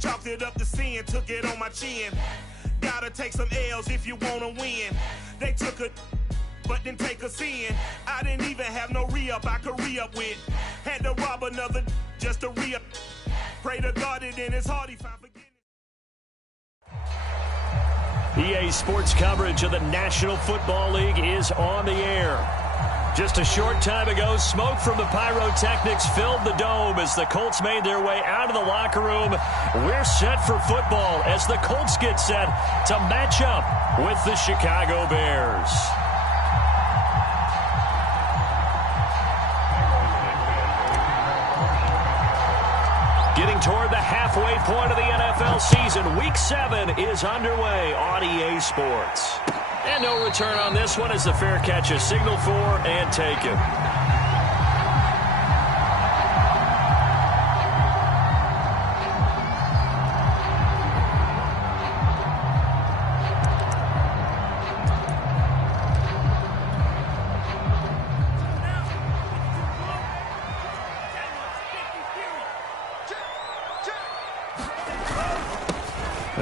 Chalked it up to sin, took it on my chin. Gotta take some L's if you wanna win. They took a but didn't take us in. I didn't even have no re-up I could re-up with. Had to rob another just to re-up. Pray to God it in his heart he found forgiveness. EA Sports coverage of the National Football League is on the air. Just a short time ago, smoke from the pyrotechnics filled the dome as the Colts made their way out of the locker room. We're set for football as the Colts get set to match up with the Chicago Bears. Getting toward the halfway point of the NFL season, Week 7 is underway on EA Sports. And no return on this one as the fair catch is signaled for and taken.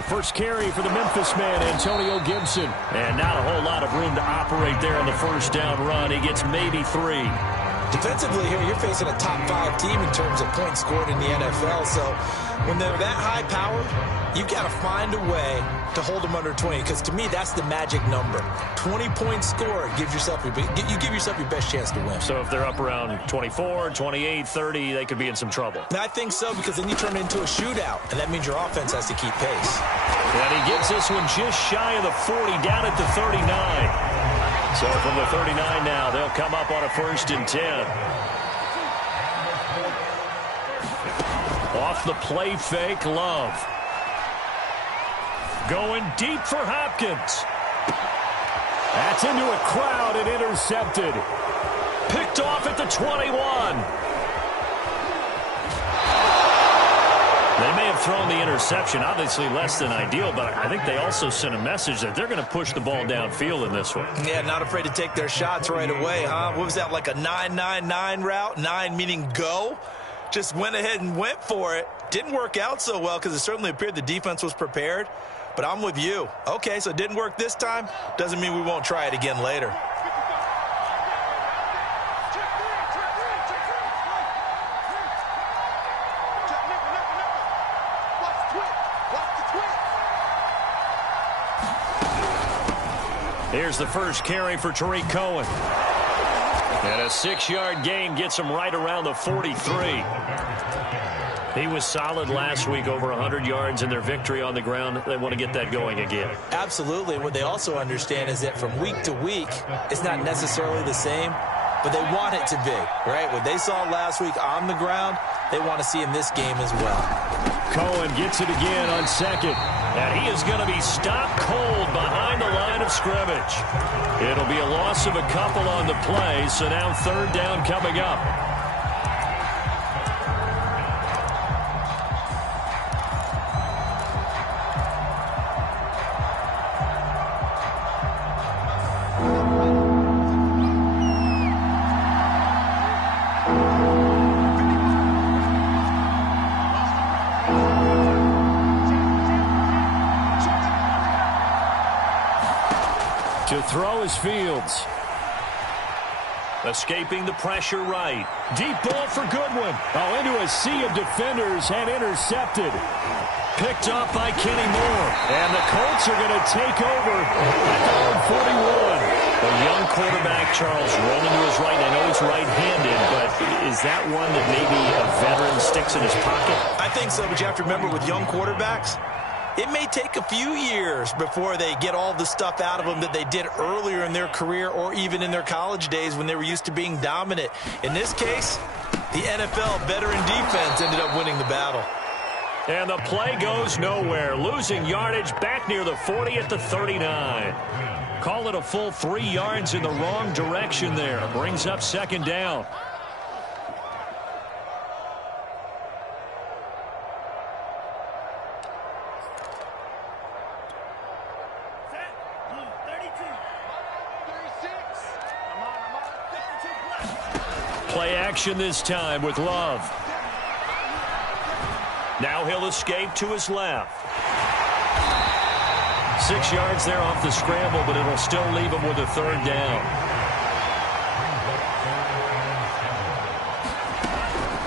First carry for the Memphis man, Antonio Gibson. And not a whole lot of room to operate there on the first down run. He gets maybe 3. Defensively here, you're facing a top 5 team in terms of points scored in the NFL. So when they're that high powered, you've got to find a way to hold them under 20. Because to me, that's the magic number. 20 points scored gives yourself you give yourself your best chance to win. So if they're up around 24, 28, 30, they could be in some trouble. And I think so, because then you turn it into a shootout, and that means your offense has to keep pace. And he gets this one just shy of the 40, down at the 39. So from the 39 now, they'll come up on a 1st and 10. Off the play fake, Love. Going deep for Hopkins. That's into a crowd and intercepted. Picked off at the 21. They may have thrown the interception, obviously less than ideal, but I think they also sent a message that they're going to push the ball downfield in this one. Yeah, not afraid to take their shots right away, huh? What was that, like a 9-9-9 route? 9 meaning go? Just went ahead and went for it. Didn't work out so well because it certainly appeared the defense was prepared. But I'm with you. Okay, so it didn't work this time. Doesn't mean we won't try it again later. Here's the first carry for Tariq Cohen. And a 6-yard gain gets him right around the 43. He was solid last week, over 100 yards in their victory on the ground. They want to get that going again. Absolutely. What they also understand is that from week to week, it's not necessarily the same, but they want it to be, right? What they saw last week on the ground, they want to see in this game as well. Cohen gets it again on 2nd. And he is going to be stopped cold behind the line of scrimmage. It'll be a loss of a couple on the play, so now 3rd down coming up. To throw is Fields. Escaping the pressure right. Deep ball for Goodwin. Oh, into a sea of defenders and intercepted. Picked off by Kenny Moore. And the Colts are going to take over at their own 41. A young quarterback, Charles, rolling to his right. I know he's right-handed, but is that one that maybe a veteran sticks in his pocket? I think so, but you have to remember with young quarterbacks, it may take a few years before they get all the stuff out of them that they did earlier in their career or even in their college days when they were used to being dominant. In this case, the NFL veteran defense ended up winning the battle. And the play goes nowhere. Losing yardage back near the 40 at the 39. Call it a full 3 yards in the wrong direction there. Brings up 2nd down. Play action this time with Love. Now he'll escape to his left. 6 yards there off the scramble, but it'll still leave him with a third down.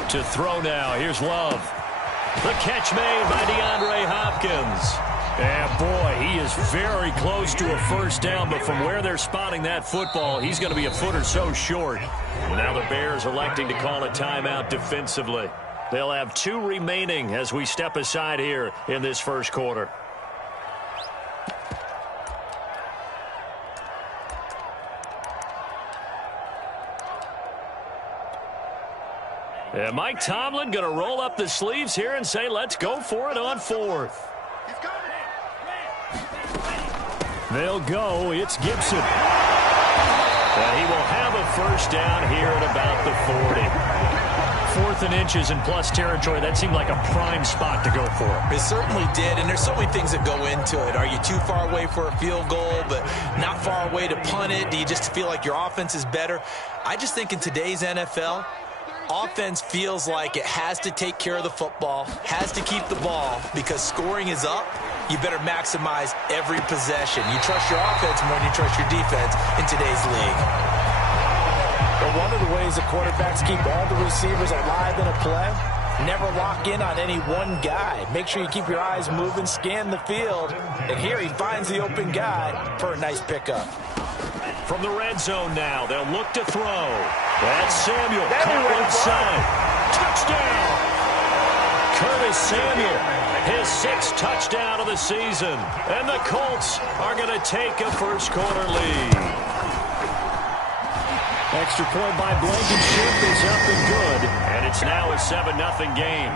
To throw now. Here's Love. The catch made by DeAndre Hopkins. And boy, he is very close to a first down, but from where they're spotting that football, he's going to be a foot or so short. Now the Bears electing to call a timeout defensively. They'll have 2 remaining as we step aside here in this first quarter. And Mike Tomlin going to roll up the sleeves here and say, let's go for it on 4th. They'll go. It's Gibson. And he will have a first down here at about the 40. 4th and inches in plus territory. That seemed like a prime spot to go for. It certainly did, and there's so many things that go into it. Are you too far away for a field goal, but not far away to punt it? Do you just feel like your offense is better? I just think in today's NFL, offense feels like it has to take care of the football, has to keep the ball, because scoring is up. You better maximize every possession. You trust your offense more than you trust your defense in today's league. Well, one of the ways the quarterbacks keep all the receivers alive in a play, never lock in on any one guy. Make sure you keep your eyes moving, scan the field, and here he finds the open guy for a nice pickup. From the red zone now, they'll look to throw. That's Samuel, caught inside. Touchdown! Curtis Samuel, his 6th touchdown of the season. And the Colts are going to take a first quarter lead. Extra point by Blankenship is up and good. And it's now a 7-0 game.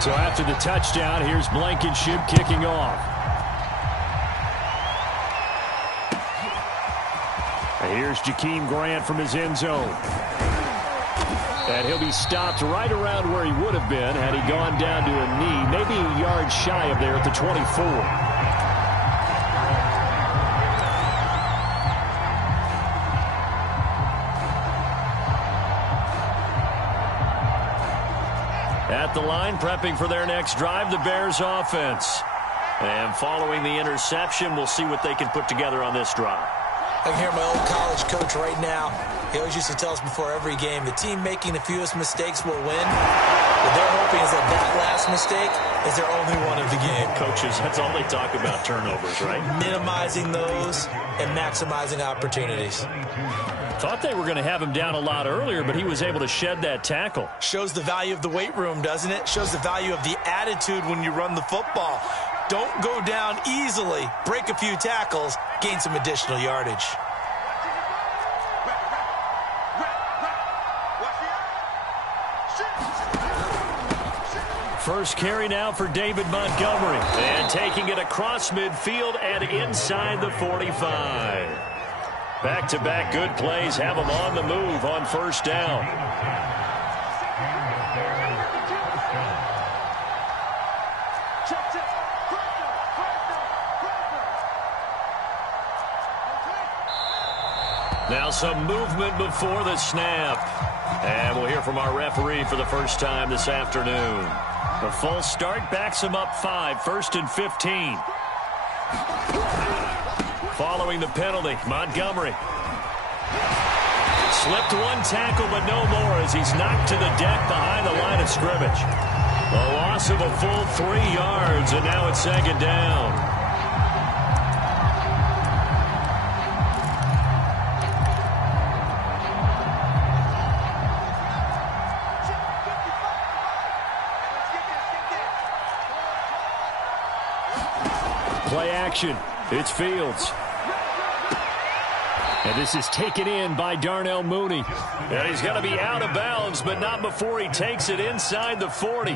So after the touchdown, here's Blankenship kicking off. And here's Jakeem Grant from his end zone. And he'll be stopped right around where he would have been had he gone down to a knee, maybe a yard shy of there at the 24. At the line, prepping for their next drive, the Bears offense. And following the interception, we'll see what they can put together on this drive. I can hear my old college coach right now. He always used to tell us before every game, the team making the fewest mistakes will win. What they're hoping is that that last mistake is their only one of the game. Coaches, that's all they talk about, turnovers, right? Minimizing those and maximizing opportunities. Thought they were going to have him down a lot earlier, but he was able to shed that tackle. Shows the value of the weight room, doesn't it? Shows the value of the attitude when you run the football. Don't go down easily. Break a few tackles. Gain some additional yardage. First carry now for David Montgomery. And taking it across midfield and inside the 45. Back-to-back good plays have him on the move on first down. Now some movement before the snap. And we'll hear from our referee for the first time this afternoon. The full start backs him up 5, 1st and 15. Following the penalty, Montgomery. Slipped one tackle, but no more as he's knocked to the deck behind the line of scrimmage. A loss of a full 3 yards, and now it's 2nd down. Play action. It's Fields. And this is taken in by Darnell Mooney. And he's going to be out of bounds, but not before he takes it inside the 40.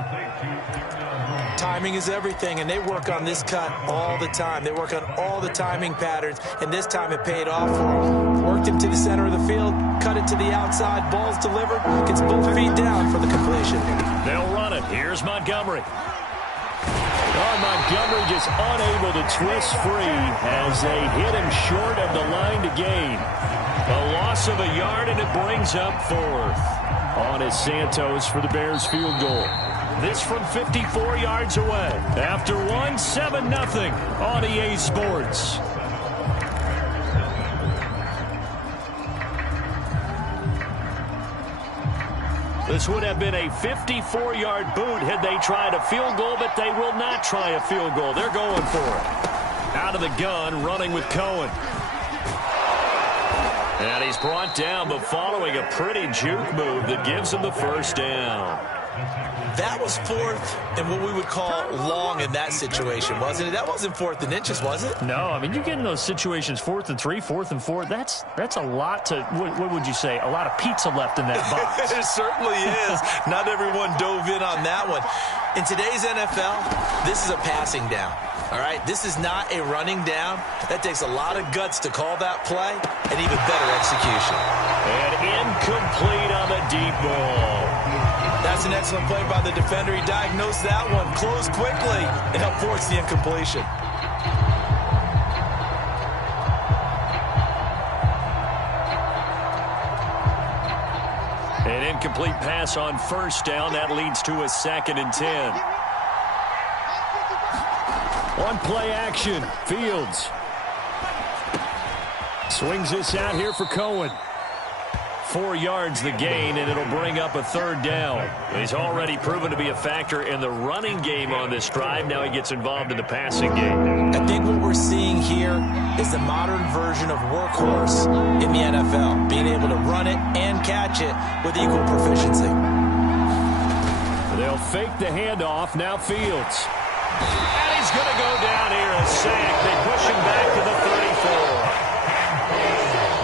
Timing is everything, and they work on this cut all the time. They work on all the timing patterns, and this time it paid off for him. Worked him to the center of the field, cut it to the outside, ball's delivered, gets both feet down for the completion. They'll run it. Here's Montgomery. Oh, Montgomery just unable to twist free as they hit him short of the line to gain. A loss of a yard, and it brings up 4th. on is Santos for the Bears field goal. This from 54 yards away. After one, 7-0 on EA Sports. This would have been a 54-yard boot had they tried a field goal, but they will not try a field goal. They're going for it. Out of the gun, running with Cohen. And he's brought down, but following a pretty juke move that gives him the first down. That was fourth and what we would call long in that situation, wasn't it? That wasn't 4th and inches, was it? No, I mean, you get in those situations 4th and 3, 4th and 4. That's a lot to, what would you say, a lot of pizza left in that box. It certainly is. Not everyone dove in on that one. In today's NFL, this is a passing down. All right, this is not a running down. That takes a lot of guts to call that play and even better execution. And incomplete on the deep ball. That's an excellent play by the defender. He diagnosed that one, closed quickly, and helped force the incompletion. An incomplete pass on first down. That leads to a 2nd and 10. On play action, Fields. Swings this out here for Cohen. 4 yards the gain, and it'll bring up a 3rd down. He's already proven to be a factor in the running game on this drive. Now he gets involved in the passing game. I think what we're seeing here is the modern version of workhorse in the NFL, being able to run it and catch it with equal proficiency. They'll fake the handoff. Now Fields. And he's going to go down here, a sack. They push him back to the 34.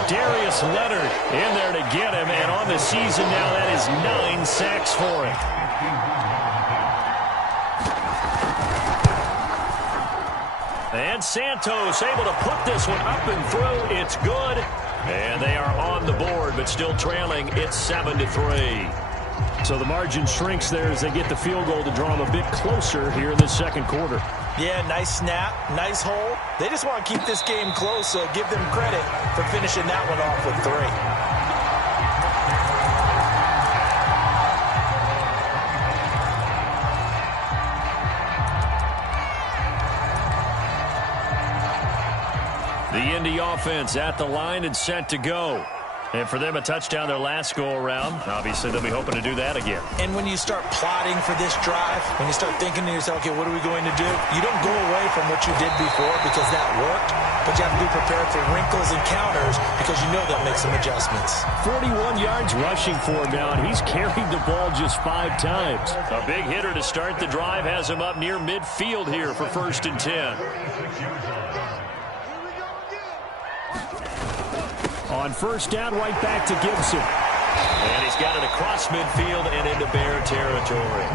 Darius Leonard in there to get him, and on the season now, that is 9 sacks for him. And Santos able to put this one up and through. It's good, and they are on the board, but still trailing. It's 7-3. So the margin shrinks there as they get the field goal to draw them a bit closer here in the second quarter. Yeah, nice snap, nice hole. They just want to keep this game close, so give them credit for finishing that one off with 3. The Indy offense at the line and set to go. And for them, a touchdown their last go-around. Obviously, they'll be hoping to do that again. And when you start plotting for this drive, when you start thinking to yourself, okay, what are we going to do? You don't go away from what you did before because that worked, but you have to be prepared for wrinkles and counters because you know they'll make some adjustments. 41 yards rushing for him now, and he's carried the ball just 5 times. A big hitter to start the drive has him up near midfield here for 1st and 10. On first down, right back to Gibson. And he's got it across midfield and into Bear territory.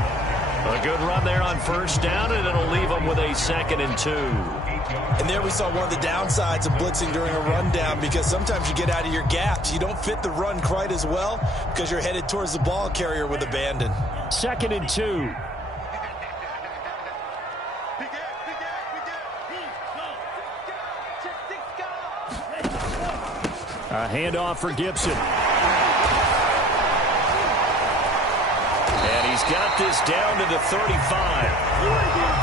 A good run there on first down, and it'll leave him with a 2nd and 2. And there we saw one of the downsides of blitzing during a rundown, because sometimes you get out of your gaps. You don't fit the run quite as well because you're headed towards the ball carrier with abandon. 2nd and 2. A handoff for Gibson. And he's got this down to the 35.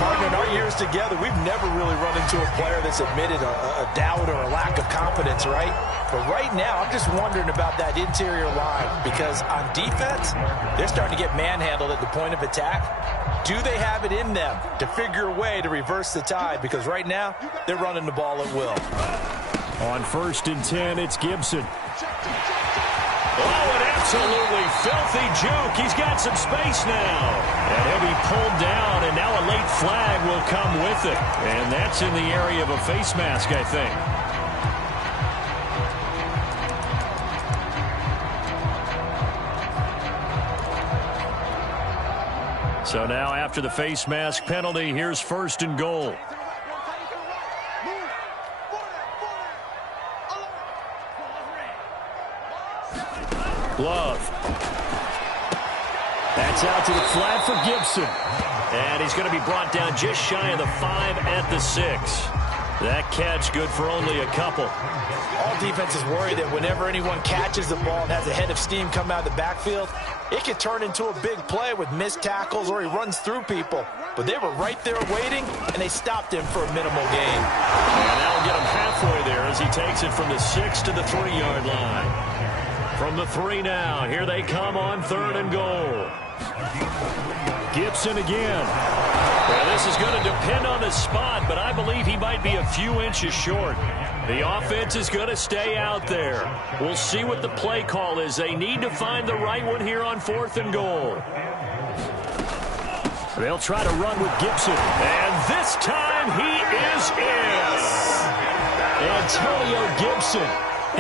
Partner, in our years together, we've never really run into a player that's admitted a doubt or a lack of confidence, right? But right now, I'm just wondering about that interior line, because on defense, they're starting to get manhandled at the point of attack. Do they have it in them to figure a way to reverse the tide? Because right now, they're running the ball at will. On 1st and 10, it's Gibson. Oh, an absolutely filthy juke. He's got some space now. And he'll be pulled down, and now a late flag will come with it. And that's in the area of a face mask, I think. So now after the face mask penalty, here's 1st and goal. Glove. That's out to the flat for Gibson. And he's going to be brought down just shy of the 5 at the 6. That catch good for only a couple. All defenses worry that whenever anyone catches the ball and has a head of steam come out of the backfield, it could turn into a big play with missed tackles or he runs through people. But they were right there waiting, and they stopped him for a minimal gain. And that'll get him halfway there as he takes it from the 6 to the 3-yard line. From the 3 now, here they come on 3rd and goal. Gibson again. Well, this is going to depend on the spot, but I believe he might be a few inches short. The offense is going to stay out there. We'll see what the play call is. They need to find the right one here on 4th and goal. They'll try to run with Gibson. And this time he is in. Antonio Gibson,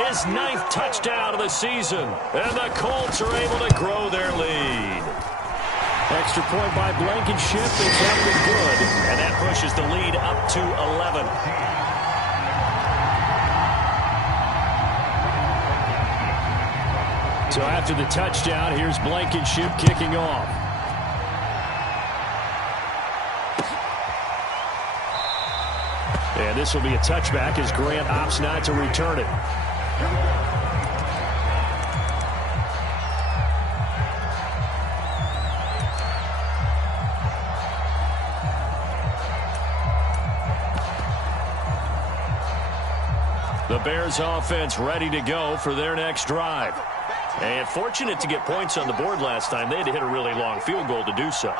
his 9th touchdown of the season. And the Colts are able to grow their lead. Extra point by Blankenship. It's up and good. And that pushes the lead up to 11. So after the touchdown, here's Blankenship kicking off. And this will be a touchback as Grant opts not to return it. The Bears offense ready to go for their next drive. And fortunate to get points on the board last time. They had to hit a really long field goal to do so.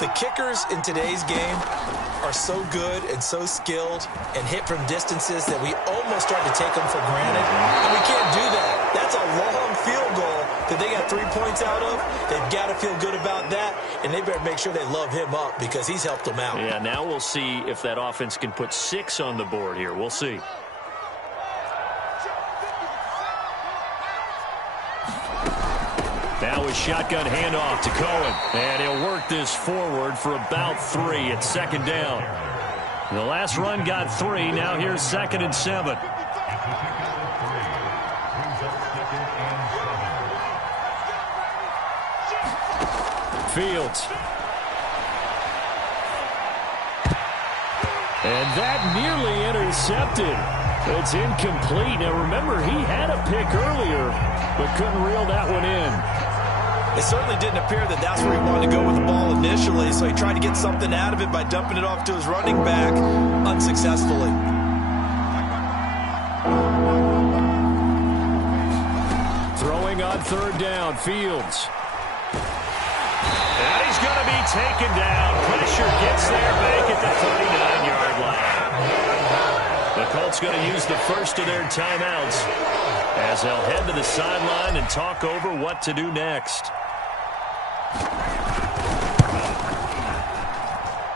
The kickers in today's game are so good and so skilled and hit from distances that we almost start to take them for granted. And we can't do that. That's a long field goal that they got 3 points out of. They've got to feel good about that, and they better make sure they love him up because he's helped them out. Yeah, now we'll see if that offense can put 6 on the board here. We'll see. Now a shotgun handoff to Cohen. And he'll work this forward for about 3 at 2nd down. The last run got 3. Now here's 2nd and 7. Fields. And that nearly intercepted. It's incomplete. Now remember, he had a pick earlier, but couldn't reel that one in. It certainly didn't appear that that's where he wanted to go with the ball initially, so he tried to get something out of it by dumping it off to his running back unsuccessfully. Throwing on 3rd down, Fields. And he's going to be taken down. Pressure gets there back at the 39-yard line. The Colts going to use the first of their timeouts as they'll head to the sideline and talk over what to do next.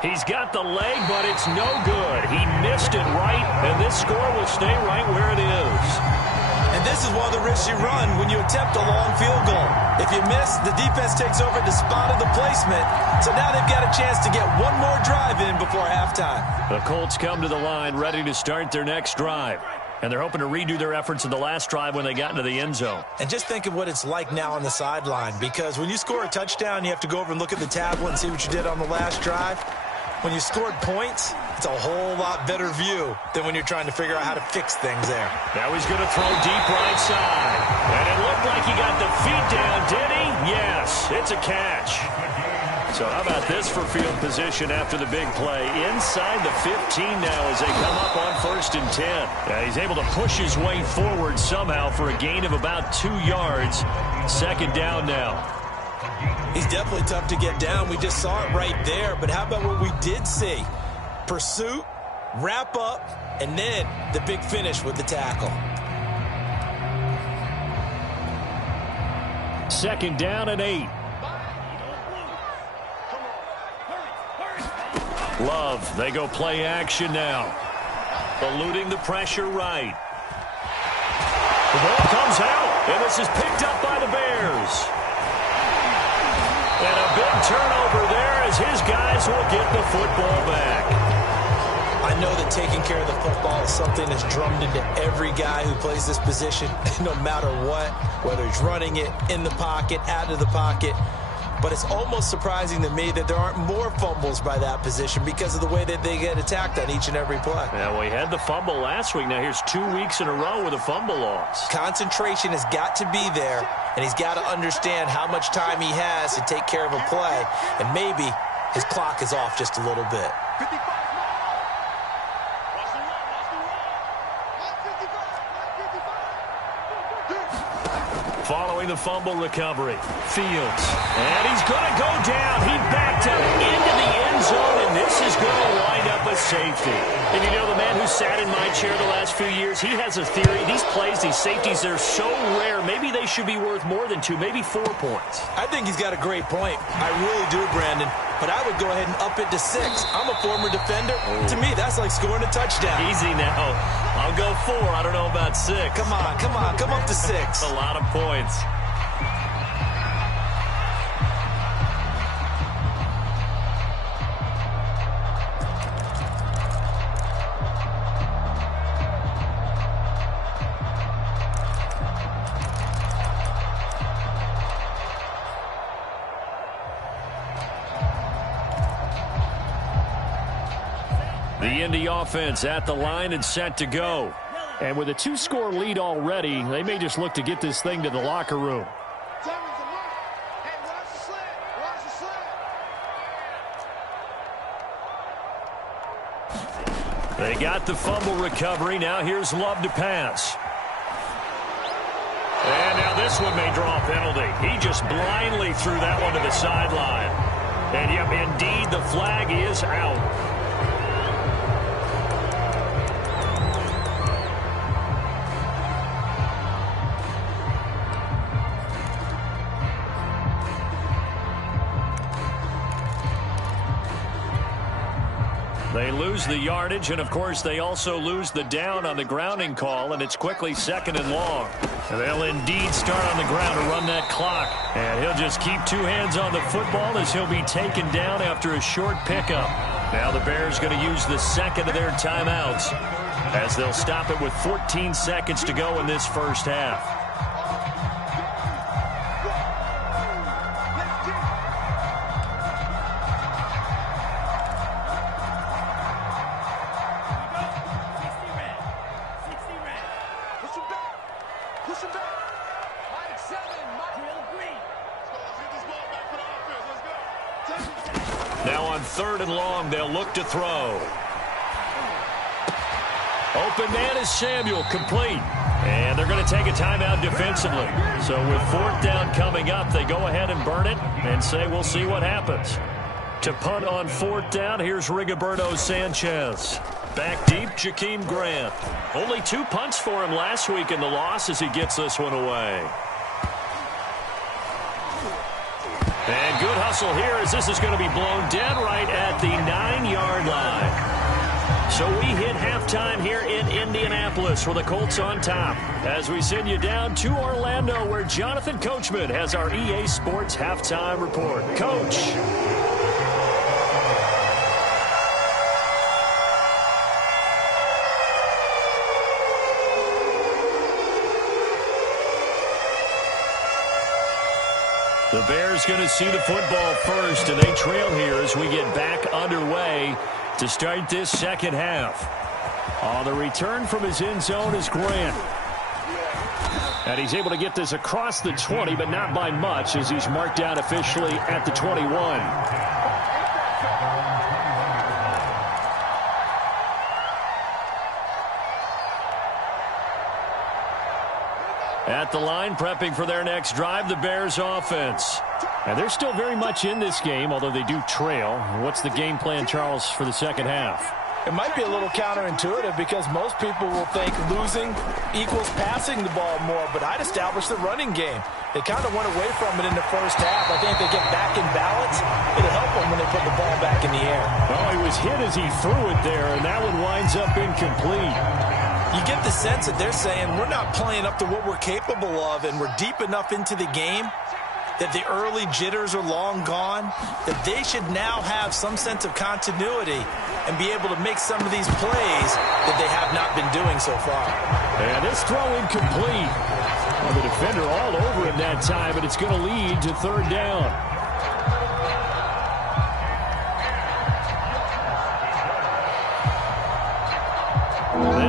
He's got the leg, but it's no good. He missed it right, and this score will stay right where it is. And this is one of the risks you run when you attempt a long field goal. If you miss, the defense takes over the spot of the placement. So now they've got a chance to get one more drive in before halftime. The Colts come to the line ready to start their next drive. And they're hoping to redo their efforts in the last drive when they got into the end zone. And just think of what it's like now on the sideline, because when you score a touchdown, you have to go over and look at the tablet and see what you did on the last drive. When you scored points, it's a whole lot better view than when you're trying to figure out how to fix things there. Now he's going to throw deep right side. And it looked like he got the feet down, did he? Yes, it's a catch. So how about this for field position after the big play? Inside the 15 now as they come up on 1st and 10. Yeah, he's able to push his way forward somehow for a gain of about 2 yards. 2nd down now. He's definitely tough to get down. We just saw it right there. But how about what we did see? Pursuit, wrap up, and then the big finish with the tackle. 2nd down and 8. Love, they go play action now. Eluding the pressure right. The ball comes out, and this is picked up by the Bears. And a big turnover there as his guys will get the football back. I know that taking care of the football is something that's drummed into every guy who plays this position, no matter what, whether he's running it, in the pocket, out of the pocket. but it's almost surprising to me that there aren't more fumbles by that position because of the way that they get attacked on each and every play. Yeah, well, he had the fumble last week. Now here's 2 weeks in a row with a fumble loss. Concentration has got to be there, and he's got to understand how much time he has to take care of a play, and maybe his clock is off just a little bit. Following the fumble recovery, Fields. And he's going to go down. He backed up into the end zone, and this is going to wind up a safety. And you know, the man who sat in my chair the last few years, he has a theory. These plays, these safeties, they're so rare. Maybe they should be worth more than 2, maybe 4 points. I think he's got a great point. I really do, Brandon. But I would go ahead and up it to 6. I'm a former defender. To me, that's like scoring a touchdown. Easy now. I'll go 4. I don't know about 6. Come on. Come up to 6. A lot of points. The Indy offense at the line and set to go. And with a 2-score lead already, they may just look to get this thing to the locker room. They got the fumble recovery. Now here's Love to pass. And now this one may draw a penalty. He just blindly threw that one to the sideline. And yep, indeed, the flag is out. They lose the yardage, and, of course, they also lose the down on the grounding call, and it's quickly 2nd and long. They'll indeed start on the ground to run that clock. And he'll just keep 2 hands on the football as he'll be taken down after a short pickup. Now the Bears going to use the 2nd of their timeouts as they'll stop it with 14 seconds to go in this first half. Now on 3rd and long, they'll look to throw. Open man is Samuel, complete. And they're going to take a timeout defensively. So with 4th down coming up, they go ahead and burn it and say we'll see what happens. To punt on 4th down, here's Rigoberto Sanchez. Back deep, Jakeem Grant. Only 2 punts for him last week in the loss as he gets this one away. And good hustle here as this is going to be blown dead right at the 9-yard line. So we hit halftime here in Indianapolis with the Colts on top as we send you down to Orlando where Jonathan Coachman has our EA Sports halftime report. Coach. The Bears going to see the football first, and they trail here as we get back underway to start this second half. On the return from his end zone is Grant. And he's able to get this across the 20, but not by much as he's marked down officially at the 21. At the line, prepping for their next drive, the Bears offense. And they're still very much in this game, although they do trail. What's the game plan, Charles, for the second half? It might be a little counterintuitive because most people will think losing equals passing the ball more, but I'd establish the running game. They kind of went away from it in the first half. I think they get back in balance. It'll help them when they put the ball back in the air. Well, he was hit as he threw it there, and that one winds up incomplete. You get the sense that they're saying we're not playing up to what we're capable of, and we're deep enough into the game that the early jitters are long gone, that they should now have some sense of continuity and be able to make some of these plays that they have not been doing so far. And this throw incomplete. Well, the defender all over him that time, but it's going to lead to 3rd down.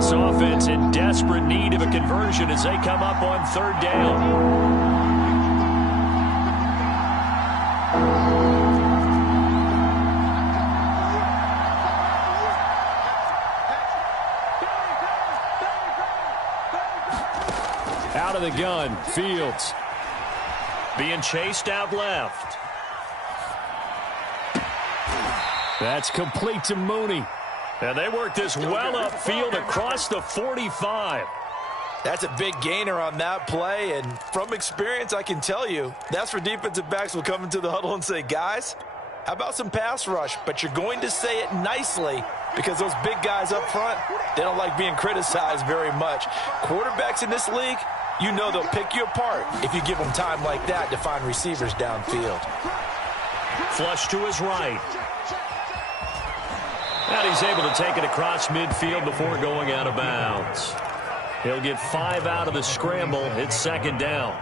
This offense in desperate need of a conversion as they come up on third down. Out of the gun, Fields. Being chased out left. That's complete to Mooney. And they work this well upfield across the 45. That's a big gainer on that play, and from experience, I can tell you, that's where defensive backs will come into the huddle and say, guys, how about some pass rush? But you're going to say it nicely because those big guys up front, they don't like being criticized very much. Quarterbacks in this league, you know they'll pick you apart if you give them time like that to find receivers downfield. Flush to his right. And he's able to take it across midfield before going out of bounds. He'll get 5 out of the scramble. It's second down.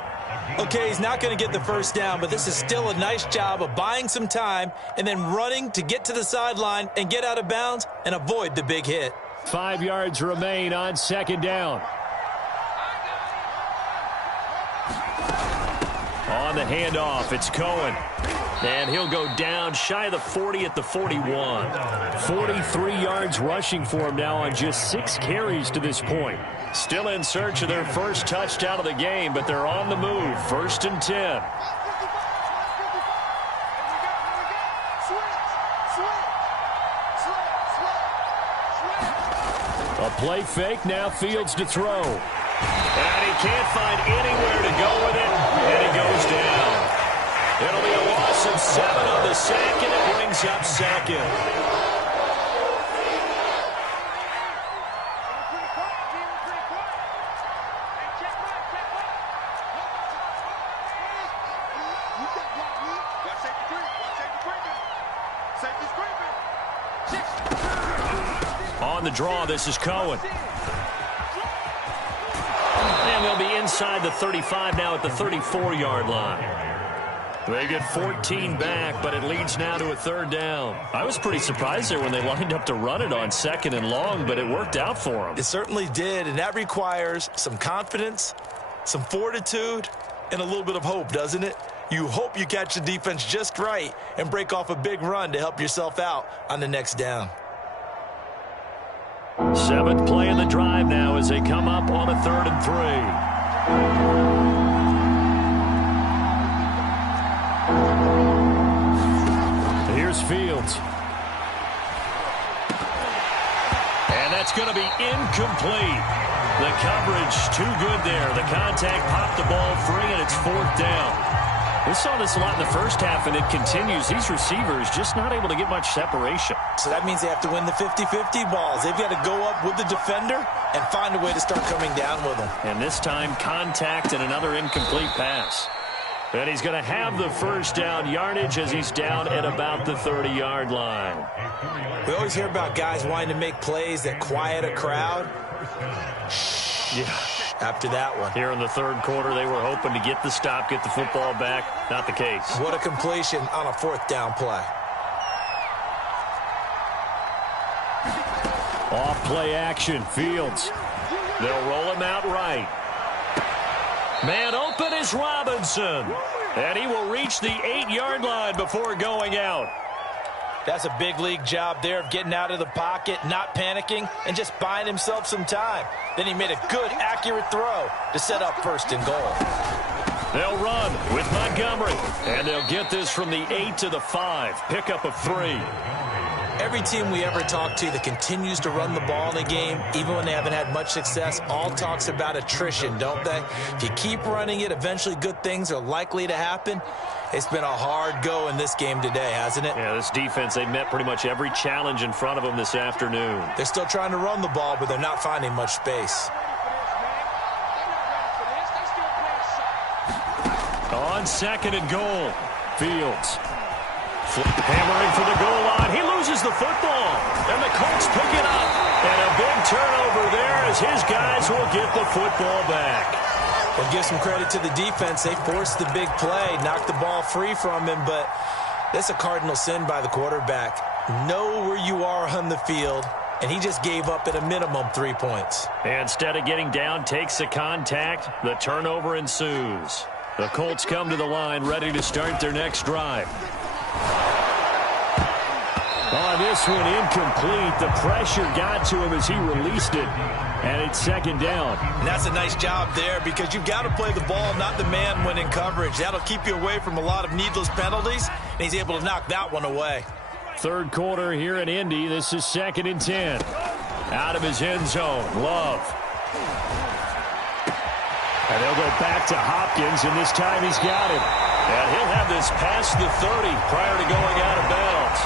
Okay, he's not going to get the first down, but this is still a nice job of buying some time and then running to get to the sideline and get out of bounds and avoid the big hit. 5 yards remain on second down. On the handoff, it's Cohen. And he'll go down shy of the 40 at the 41. 43 yards rushing for him now on just 6 carries to this point. Still in search of their first touchdown of the game, but they're on the move. 1st and 10. A play fake, now Fields to throw. And he can't find anywhere to go with it, and he goes down. It'll be a loss of 7 on the sack, and it brings up second. On the draw, this is Cohen. And they'll be inside the 35 now at the 34-yard line. They get 14 back, but it leads now to a 3rd down. I was pretty surprised there when they lined up to run it on 2nd and long, but it worked out for them. It certainly did, and that requires some confidence, some fortitude, and a little bit of hope, doesn't it? You hope you catch the defense just right and break off a big run to help yourself out on the next down. 7th play in the drive now as they come up on a 3rd and 3. Here's Fields. And that's going to be incomplete. The coverage too good there. The contact popped the ball free, and it's 4th down. We saw this a lot in the first half, and it continues. These receivers just not able to get much separation. So that means they have to win the 50-50 balls. They've got to go up with the defender and find a way to start coming down with them. And this time, contact and another incomplete pass. And he's going to have the first down yardage as he's down at about the 30-yard line. We always hear about guys wanting to make plays that quiet a crowd. Yeah. After that one. Here in the 3rd quarter, they were hoping to get the stop, get the football back. Not the case. What a completion on a 4th down play. Off play action, Fields. They'll roll him out right. Man open is Robinson. And he will reach the 8-yard line before going out. That's a big league job there of getting out of the pocket, not panicking, and just buying himself some time. Then he made a good, accurate throw to set up 1st and goal. They'll run with Montgomery, and they'll get this from the 8 to the 5. Pick up of 3. Every team we ever talk to that continues to run the ball in a game, even when they haven't had much success, all talks about attrition, don't they? If you keep running it, eventually good things are likely to happen. It's been a hard go in this game today, hasn't it? Yeah, this defense, they met pretty much every challenge in front of them this afternoon. They're still trying to run the ball, but they're not finding much space. On 2nd and goal, Fields. Hammering for the goal line. He loses the football, and the Colts pick it up. And a big turnover there as his guys will get the football back. Well, give some credit to the defense. They forced the big play, knocked the ball free from him, but that's a cardinal sin by the quarterback. Know where you are on the field and he just gave up at a minimum 3 points. Instead of getting down, takes the contact. The turnover ensues. The Colts come to the line, ready to start their next drive. On this one, incomplete. The pressure got to him as he released it, and it's second down. And that's a nice job there because you've got to play the ball, not the man when in coverage. That'll keep you away from a lot of needless penalties, and he's able to knock that one away. Third quarter here in Indy. This is 2nd and 10. Out of his end zone, Love. And they'll go back to Hopkins, and this time he's got it. And he'll have this past the 30 prior to going out of bounds.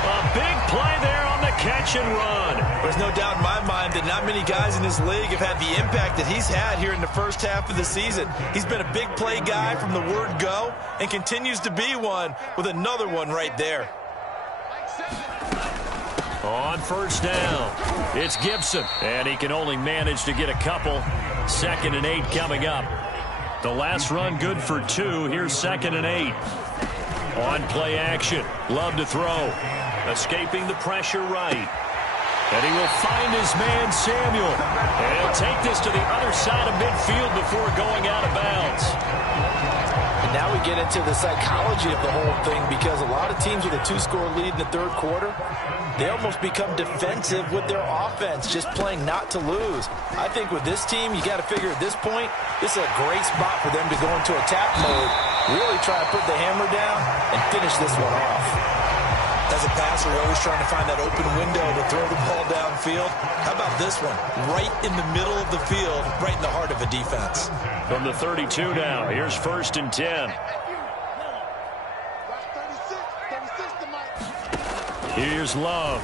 A big play there on the catch and run. There's no doubt in my mind that not many guys in this league have had the impact that he's had here in the first half of the season. He's been a big play guy from the word go and continues to be one with another one right there. On first down, it's Gibson, and he can only manage to get a couple. 2nd and 8 coming up. The last run good for 2. Here's 2nd and 8. On play action, Love to throw. Escaping the pressure right. And he will find his man, Samuel. And he'll take this to the other side of midfield before going out of bounds. And now we get into the psychology of the whole thing because a lot of teams with a 2-score lead in the third quarter, they almost become defensive with their offense, just playing not to lose. I think with this team, you got to figure at this point, this is a great spot for them to go into attack mode, really try to put the hammer down and finish this one off. As a passer, you're always trying to find that open window to throw the ball downfield. How about this one? Right in the middle of the field, right in the heart of a defense. From the 32 now, here's 1st and 10. Here's Love.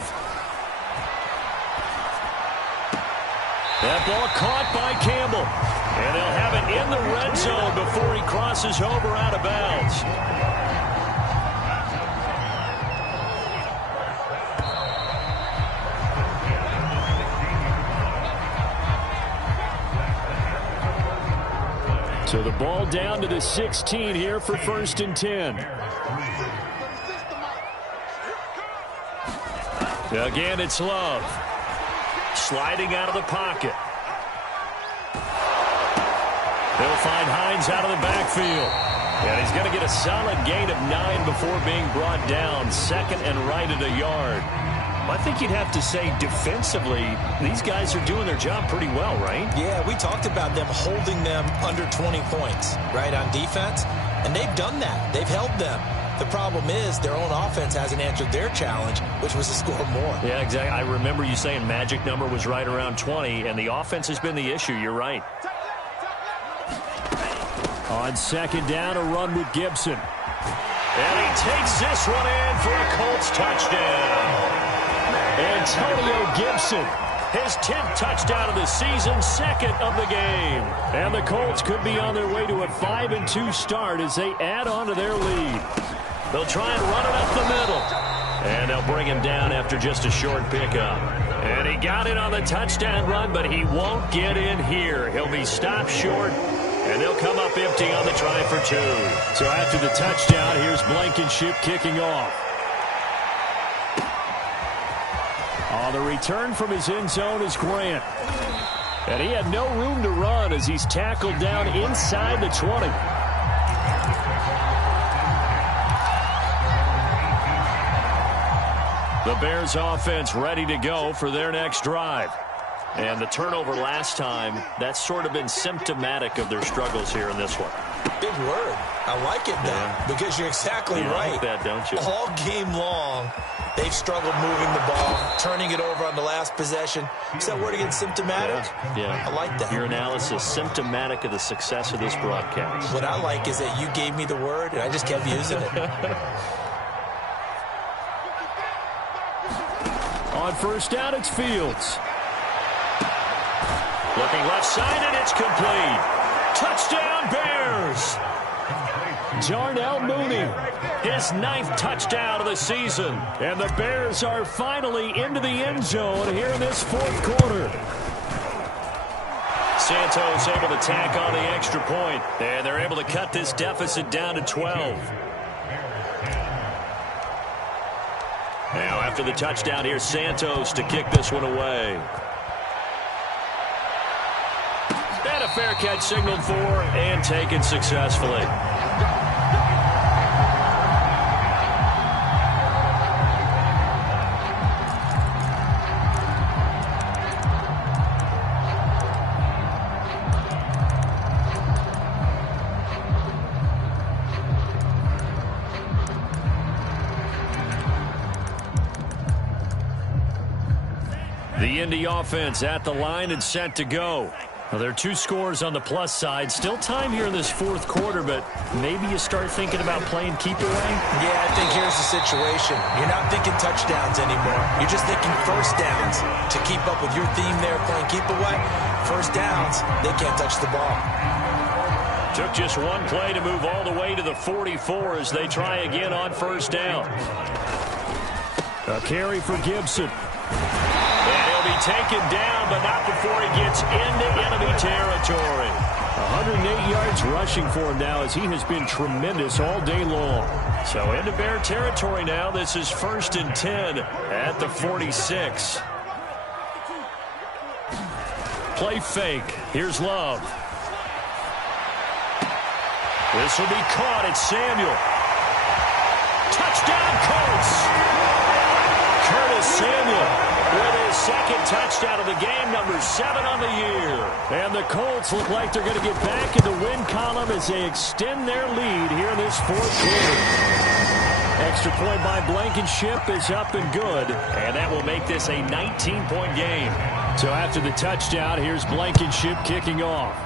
That ball caught by Campbell. And they'll have it in the red zone before he crosses over out of bounds. So the ball down to the 16 here for 1st and 10. Again, it's Love. Sliding out of the pocket. They'll find Hines out of the backfield. And he's going to get a solid gain of 9 before being brought down. 2nd and right at a yard. I think you'd have to say defensively, these guys are doing their job pretty well, right? Yeah, we talked about them holding them under 20 points, right, on defense. And they've done that. They've held them. The problem is their own offense hasn't answered their challenge, which was to score more. Yeah, exactly. I remember you saying magic number was right around 20, and the offense has been the issue. You're right. On 2nd down, a run with Gibson. And he takes this one in for a Colts touchdown. Antonio Gibson, his 10th touchdown of the season, 2nd of the game. And the Colts could be on their way to a 5-2 start as they add on to their lead. They'll try and run it up the middle. And they'll bring him down after just a short pickup. And he got it on the touchdown run, but he won't get in here. He'll be stopped short, and they'll come up empty on the try for 2. So after the touchdown, here's Blankenship kicking off. On the return from his end zone is Grant. And he had no room to run as he's tackled down inside the 20. The Bears offense ready to go for their next drive. And the turnover last time, that's sort of been symptomatic of their struggles here in this one. Big word. I like it, though, because you're exactly right. Like that, don't you? All game long, they've struggled moving the ball, turning it over on the last possession. Is that word again, symptomatic? Yeah. I like that. Your analysis, symptomatic of the success of this broadcast. What I like is that you gave me the word, and I just kept using it. On first down, it's Fields. Looking left side, and it's complete. Touchdown, Bears! Darnell Mooney, his 9th touchdown of the season. And the Bears are finally into the end zone here in this 4th quarter. Santos able to tack on the extra point, and they're able to cut this deficit down to 12. Now After the touchdown, here's Santos to kick this one away. And a fair catch signaled for and taken successfully. The Indy offense at the line and set to go. Well, there are 2 scores on the plus side. Still time here in this fourth quarter, but maybe you start thinking about playing keep away? Yeah, I think here's the situation. You're not thinking touchdowns anymore. You're just thinking first downs. To keep up with your theme there, playing keep away, first downs, they can't touch the ball. Took just one play to move all the way to the 44 as they try again on first down. A carry for Gibson. And he'll be taken down, but not before he gets into enemy territory. 108 yards rushing for him now as he has been tremendous all day long. So into Bear territory now. This is 1st and 10 at the 46. Play fake. Here's Love. This will be caught. It's Samuel. Touchdown, Colts. Curtis Samuel with his second touchdown of the game, number 7 on the year. And the Colts look like they're going to get back in the win column as they extend their lead here in this fourth quarter. Extra point by Blankenship is up and good, and that will make this a 19-point game. So after the touchdown, here's Blankenship kicking off.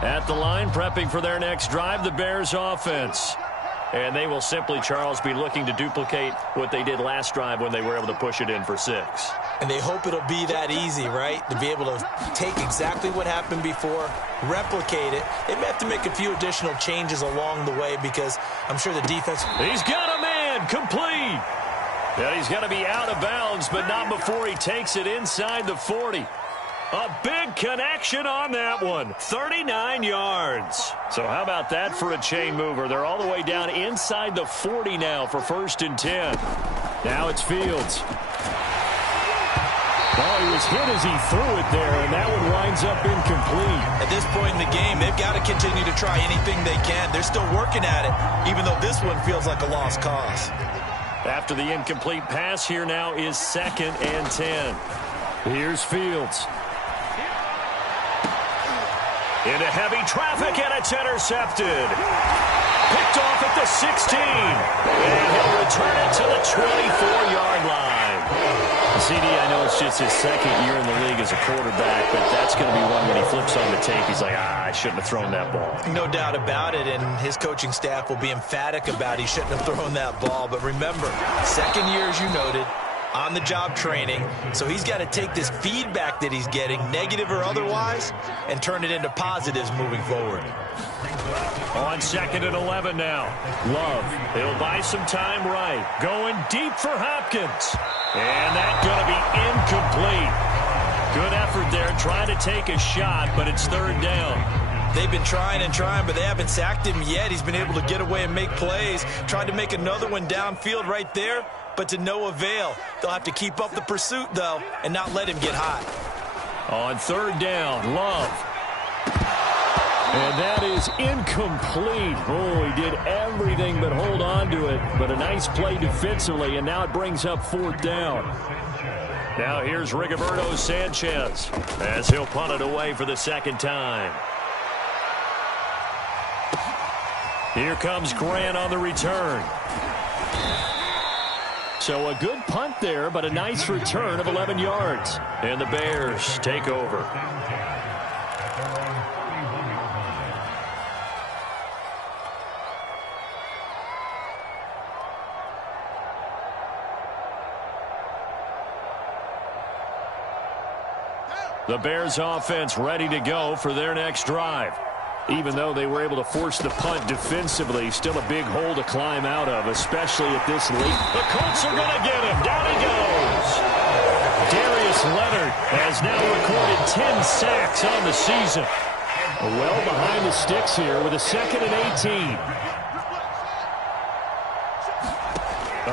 At the line, prepping for their next drive, the Bears offense. And they will simply, Charles, be looking to duplicate what they did last drive when they were able to push it in for 6. And they hope it'll be that easy, right? To be able to take exactly what happened before, replicate it. They may have to make a few additional changes along the way because I'm sure the defense... He's got a man, complete. And he's going to be out of bounds, but not before he takes it inside the 40. A big connection on that one. 39 yards. So how about that for a chain mover? They're all the way down inside the 40 now for 1st and 10. Now it's Fields. Oh, he was hit as he threw it there, and that one winds up incomplete. At this point in the game, they've got to continue to try anything they can. They're still working at it, even though this one feels like a lost cause. After the incomplete pass, here now is 2nd and 10. Here's Fields. Into heavy traffic, and it's intercepted. Picked off at the 16. And he'll return it to the 24-yard line. CD, I know it's just his 2nd year in the league as a quarterback, but that's going to be one when he flips on the tape. He's like, I shouldn't have thrown that ball. No doubt about it, and his coaching staff will be emphatic about he shouldn't have thrown that ball. But remember, 2nd year, as you noted, on-the-job training, so he's got to take this feedback that he's getting, negative or otherwise, and turn it into positives moving forward. On 2nd and 11 now. Love, he'll buy some time right. Going deep for Hopkins. And that's going to be incomplete. Good effort there, trying to take a shot, but it's 3rd down. They've been trying and trying, but they haven't sacked him yet. He's been able to get away and make plays. Tried to make another one downfield right there, but to no avail. They'll have to keep up the pursuit, though, and not let him get hot. On 3rd down, Love. And that is incomplete. Oh, he did everything but hold on to it. But a nice play defensively, and now it brings up 4th down. Now here's Rigoberto Sanchez as he'll punt it away for the 2nd time. Here comes Grant on the return. So a good punt there, but a nice return of 11 yards. And the Bears take over. The Bears offense ready to go for their next drive. Even though they were able to force the punt defensively, still a big hole to climb out of, especially at this late. The Colts are going to get him. Down he goes. Darius Leonard has now recorded 10 sacks on the season. Well behind the sticks here with a 2nd and 18.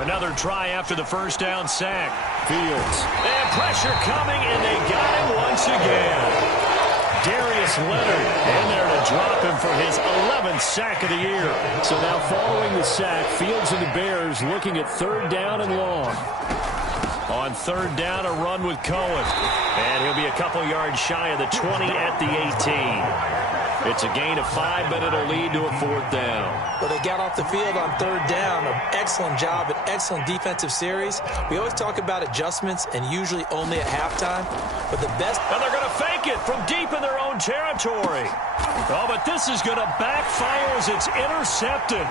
Another try after the first down sack. Fields. And pressure coming, and they got him once again. Darius Leonard in there to drop him for his 11th sack of the year. So now following the sack, Fields and the Bears looking at 3rd down and long. On 3rd down, a run with Cohen. And he'll be a couple yards shy of the 20 at the 18. It's a gain of 5, but it'll lead to a 4th down. Well, they got off the field on 3rd down. An excellent job, an excellent defensive series. We always talk about adjustments and usually only at halftime. But the best... And they're going to fake it from deep in their own territory. Oh, but this is going to backfire as it's intercepted.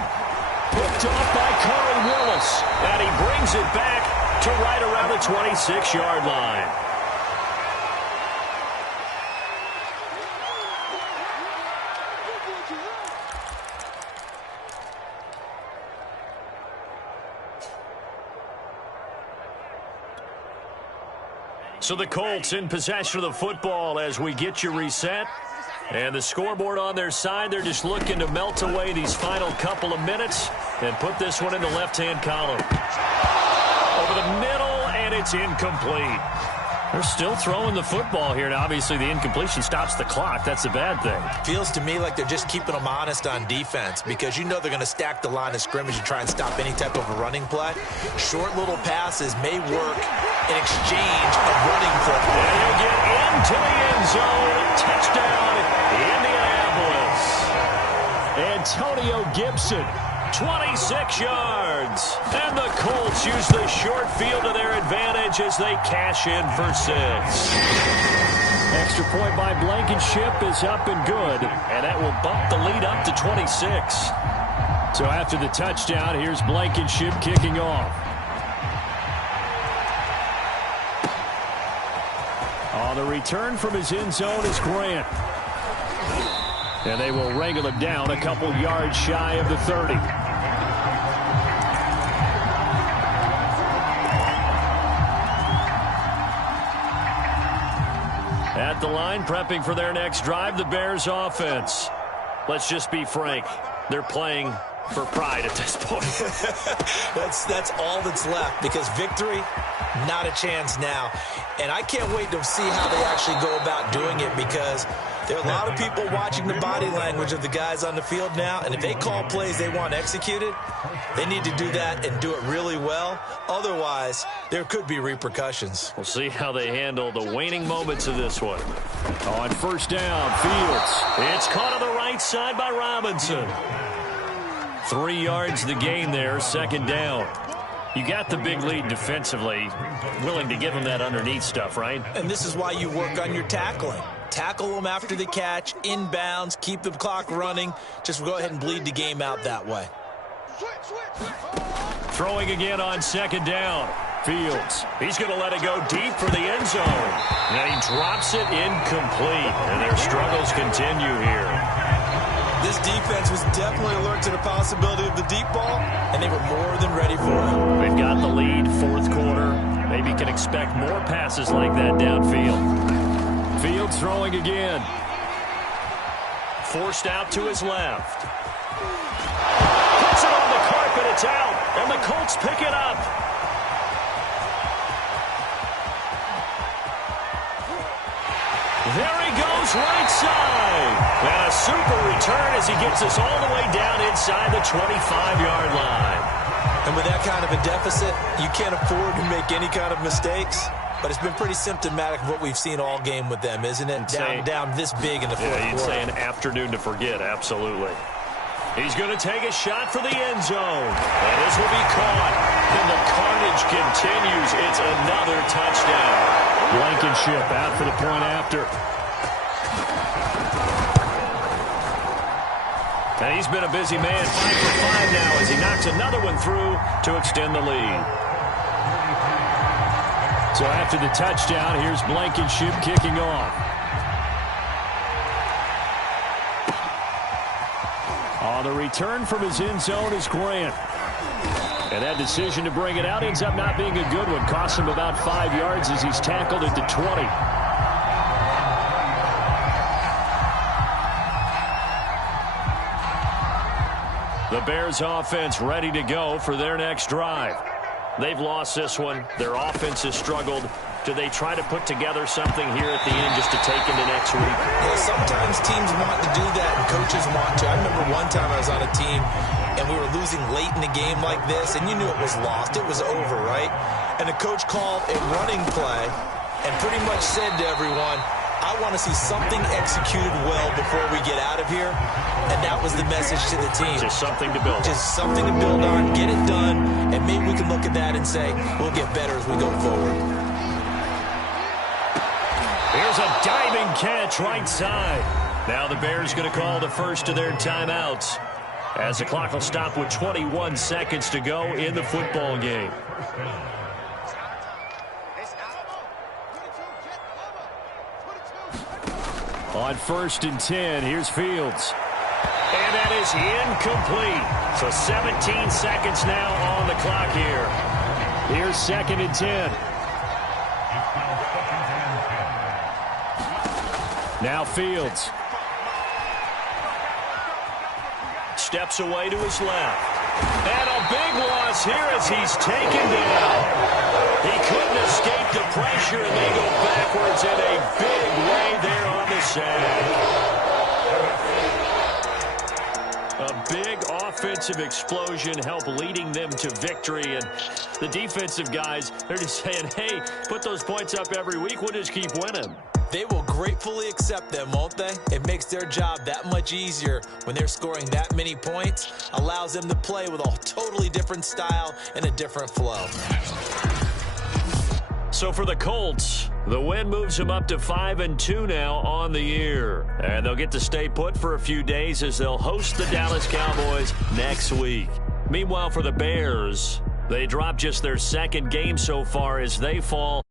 Picked off by Corey Willis. And he brings it back to right around the 26-yard line. So the Colts in possession of the football as we get you reset. And the scoreboard on their side, they're just looking to melt away these final couple of minutes and put this one in the left-hand column. Over the middle, and it's incomplete. They're still throwing the football here, and obviously the incompletion stops the clock. That's a bad thing. Feels to me like they're just keeping them honest on defense because you know they're going to stack the line of scrimmage and try and stop any type of a running play. Short little passes may work in exchange of running football. And he'll get into the end zone. Touchdown, Indianapolis. Antonio Gibson, 26 yards. And the Colts use the short field to their advantage as they cash in for 6. Extra point by Blankenship is up and good. And that will bump the lead up to 26. So after the touchdown, here's Blankenship kicking off. On the return from his end zone is Grant. And they will wrangle it down a couple yards shy of the 30. At the line, prepping for their next drive, the Bears offense. Let's just be frank. They're playing for pride at this point. That's all that's left because victory, not a chance now. And I can't wait to see how they actually go about doing it because there are a lot of people watching the body language of the guys on the field now, and if they call plays they want executed, they need to do that and do it really well. Otherwise, there could be repercussions. We'll see how they handle the waning moments of this one. On 1st down, Fields. It's caught on the right side by Robinson. 3 yards the gain there, 2nd down. You got the big lead defensively, willing to give them that underneath stuff, right? And this is why you work on your tackling. Tackle them after the catch, inbounds, keep the clock running. Just go ahead and bleed the game out that way. Throwing again on 2nd down. Fields. He's going to let it go deep for the end zone. And he drops it incomplete. And their struggles continue here. This defense was definitely alert to the possibility of the deep ball, and they were more than ready for it. They've got the lead, 4th quarter. Maybe can expect more passes like that downfield. Fields throwing again. Forced out to his left. Puts it on the carpet, it's out, and the Colts pick it up. There he goes, right side. And a super return as he gets us all the way down inside the 25-yard line. And with that kind of a deficit, you can't afford to make any kind of mistakes. But it's been pretty symptomatic of what we've seen all game with them, isn't it? Down this big in the fourth quarter. You'd say an afternoon to forget, absolutely. He's going to take a shot for the end zone. And this will be caught. And the carnage continues. It's another touchdown. Blankenship out for the point after. And he's been a busy man, 5 for 5 now as he knocks another one through to extend the lead. So after the touchdown, here's Blankenship kicking off. the return from his end zone is Grant. And that decision to bring it out ends up not being a good one. Costs him about 5 yards as he's tackled at the 20. The Bears offense ready to go for their next drive. They've lost this one. Their offense has struggled. Do they try to put together something here at the end just to take into next week? Yeah, sometimes teams want to do that and coaches want to. I remember one time I was on a team and we were losing late in a game like this, and you knew it was lost. It was over, right? And the coach called a running play and pretty much said to everyone, I want to see something executed well before we get out of here. And that was the message to the team. Just something to build on. Just something to build on, get it done, and maybe we can look at that and say, we'll get better as we go forward. Here's a diving catch right side. Now the Bears going to call the first of their timeouts as the clock will stop with 21 seconds to go in the football game. On 1st and 10, here's Fields. And that is incomplete. So 17 seconds now on the clock here. Here's 2nd and 10. Now Fields. Steps away to his left. And a big loss here as he's taken down. He couldn't escape the pressure, and they go backwards in a big way there on the sack. A big offensive explosion helped leading them to victory. And the defensive guys, they're just saying, hey, put those points up every week. We'll just keep winning. They will gratefully accept them, won't they? It makes their job that much easier when they're scoring that many points. Allows them to play with a totally different style and a different flow. So for the Colts, the win moves them up to 5-2 now on the year. And they'll get to stay put for a few days as they'll host the Dallas Cowboys next week. Meanwhile, for the Bears, they dropped just their 2nd game so far as they fall